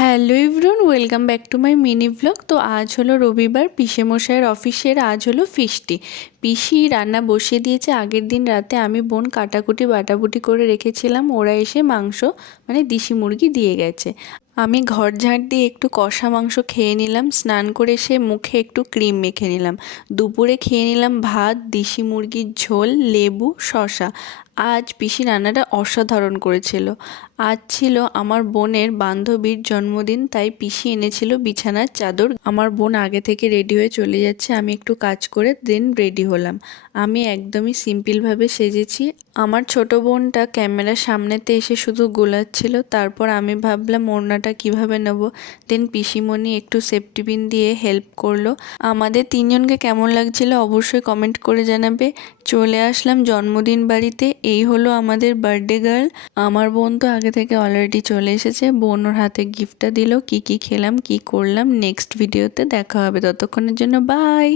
Hello everyone, welcome back to my mini blog. তো আজ হলো রবিবার, পিসেমশাইয়ের অফিসের আজ হলো ফিস্টি। পিসি রান্না বসিয়ে দিয়েছে। আগের দিন রাতে আমি বোন কাটাকুটি বাটাবুটি করে রেখেছিলাম, ওরা এসে মাংস মানে দেশি মুরগি দিয়ে গেছে। আমি ঘর ঝাঁট দিয়ে একটু কষা মাংস খেয়ে নিলাম, স্নান করে এসে মুখে একটু ক্রিম মেখে নিলাম। দুপুরে খেয়ে নিলাম ভাত, দেশি মুরগির ঝোল, লেবু, শসা। আজ পিসি রান্নাটা অসাধারণ করেছিল। আজ ছিল আমার বোনের বান্ধবীর জন্মদিন, তাই পিসি এনেছিল বিছানার চাদর। আমার বোন আগে থেকে রেডি হয়ে চলে যাচ্ছে, আমি একটু কাজ করে দেন রেডি হলাম। আমি একদমই সিম্পলভাবে সেজেছি। আমার ছোট বোনটা ক্যামেরার সামনেতে এসে শুধু গোলাচ্ছিল, তারপর আমি ভাবলাম ওড়নাটা কিভাবে নেব। দেন পিসিমণি একটু সেফটি পিন দিয়ে হেল্প করলো। আমাদের তিনজনকে কেমন লাগছিল অবশ্যই কমেন্ট করে জানাবে। চলে আসলাম জন্মদিন বাড়িতে। এই হলো আমাদের বার্থডে গার্ল। আমার বোন তো আগে থেকে অলরেডি চলে এসেছে। বোন ওর হাতে গিফটটা দিল। কি কি খেলাম, কি করলাম নেক্সট ভিডিওতে দেখা হবে। ততক্ষণের জন্য বাই।